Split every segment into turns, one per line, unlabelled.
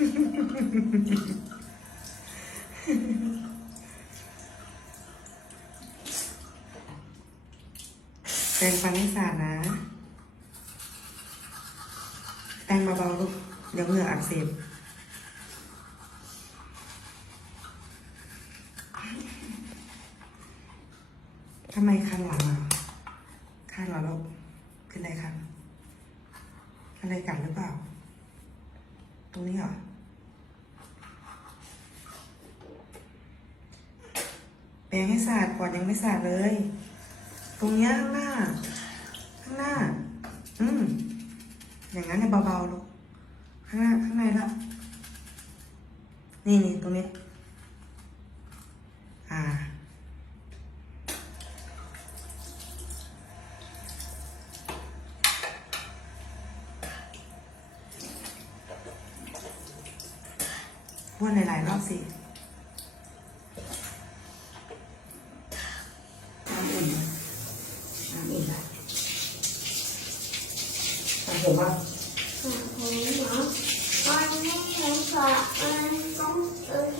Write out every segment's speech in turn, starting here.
แปรงฟันให้สะอาดนะ แปรงเบาๆลูกเดี๋ยวเหงื่ออักเสบทำไมคันหลังอะคันเหรอลูกคืออะไรคันอะไรกัดหรือเปล่า ตรงนี้เหรอ แปรงให้สะอาดก่อนยังไม่สะอาดเลย ตรงเนี้ยข้างหน้า ข้างหน้า อืม อย่างนั้นเนี่ยเบาๆลูก ข้างหน้าข้างในละ นี่นี่ตรงนี้ อ่า วนหลายๆรอบสิ ทำผมว่า
ค่ะผมเหรอวันนี้ฉันขอมันต้องโอ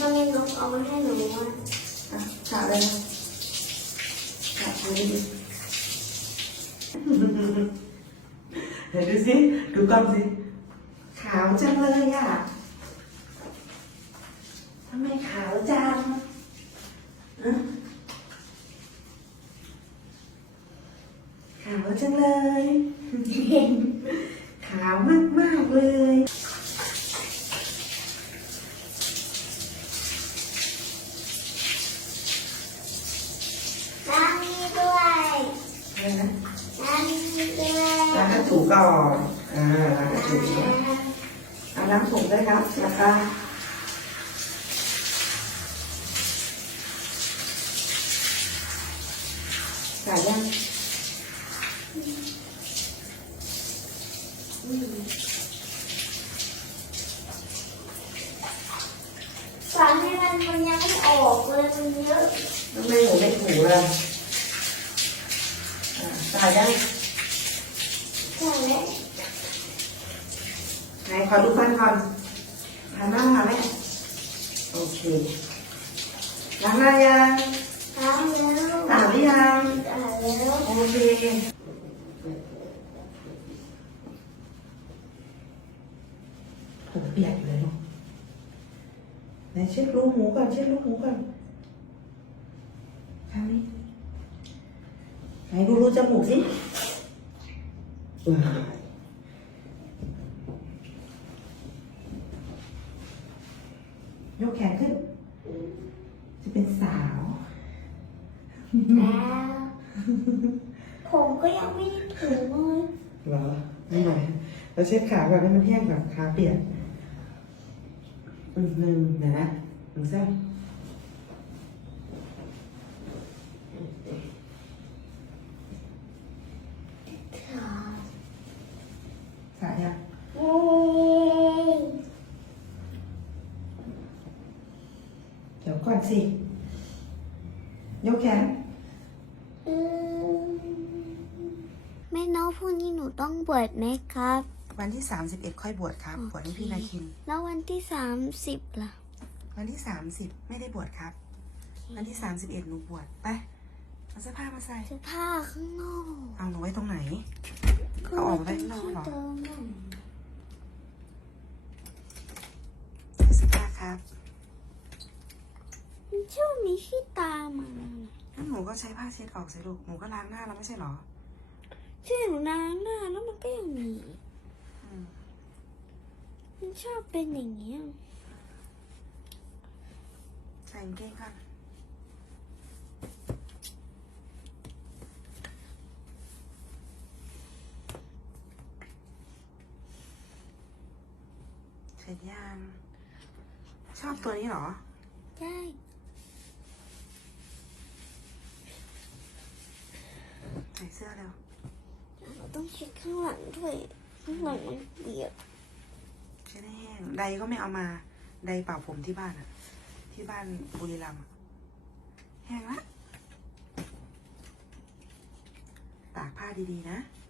ตอนนี้น
กเอามาให้หนูว่า
อะขาอะไรนะขาดูดิเดี๋ยวดูสิดูกล้องสิ ขาวจังเลยอะทำไมขาวจังฮะขาวจังเลย ขาวมาก ๆ เลย
ล้างนี้ด้วย
อะไรนะ
ล้างนี้ด้วย
ล้างกระ ถูก่อน อ่าล้างกระถูก่อนเอาล้างถุงด้วยครับ แล้วก็ใส่ยัง
ฝาให้มันมันยังไม่ออกเลยมันเยอะ
ทำไมหนูไม่ถูเลยอ่าใส่ยัง
ใช่ ไหม
ไหนขอดูฟันก่อนหันหน้ามาหาแม่โอเคล้างหน้ายัง
ล้างแล้ว
อาบหรือยัง
ล้างแล้ว
โอเคผมเปียกอยู่เลยลูกไหนเช็ดรูหูก่อนเช็ดรูหูก่อนทางนี้ไหนดูรูจมูกสิ ว้ายยกแขนขึ้น จะเป็นสาว
แล้วผมก็ยังไม่ได้ถูเลย
เหรอไม่หน่อยเราเช็ดขาก่อนให้มันแห้งก่อนขาเปียกอืมหนึ่งเดี๋ยวนะหนึ่งเส้น
ค่ะ
สายยัง
เย้
เดี๋ยว ก่อนสิ ยกแขน
อืมแม่น้องพรุ่งนี้หนูต้องบวชไหมครับ
วันที่ 31 ค่อยบวชครับ บวชให้พี่นาคิน
แล้ววันที่สามสิบล่ะ
วันที่ 30 ไม่ได้บวชครับ วันที่ 31หนูบวชไปเอาเสื้อผ้ามาใส่
เสื้อผ้าข้างนอก
เอาหนูไว้ตรงไหน เอาออกมาไว้ข้างนอกเหรอ
เติมนั่น
ใส่เสื้อผ้าครับ
มัน ชอบมีขี้ตามา
แล้วหนูก็ใช้ผ้าเช็ดออกสิลูก หนูก็ล้างหน้าแล้วไม่ใช่เหรอ
ที่หนูล้างหน้าแล้วมันก็ยังมี
อืม
มันชอบเป็นอย่างนี้ย
ใส่กางเกงก่อนเสร็จยังชอบตัวนี้เหรอ
ใช่
ส่เสื้อแล้ว
หนูต้องเช็ดข้างหลังด้วยข้างหลังมันเปียก
ใช้ได้แห้งใดก็ไม่เอามาใดเป่าผมที่บ้านอะที่บ้านบุรีรัมย์อะแห้งละตากผ้าดีๆนะ
ห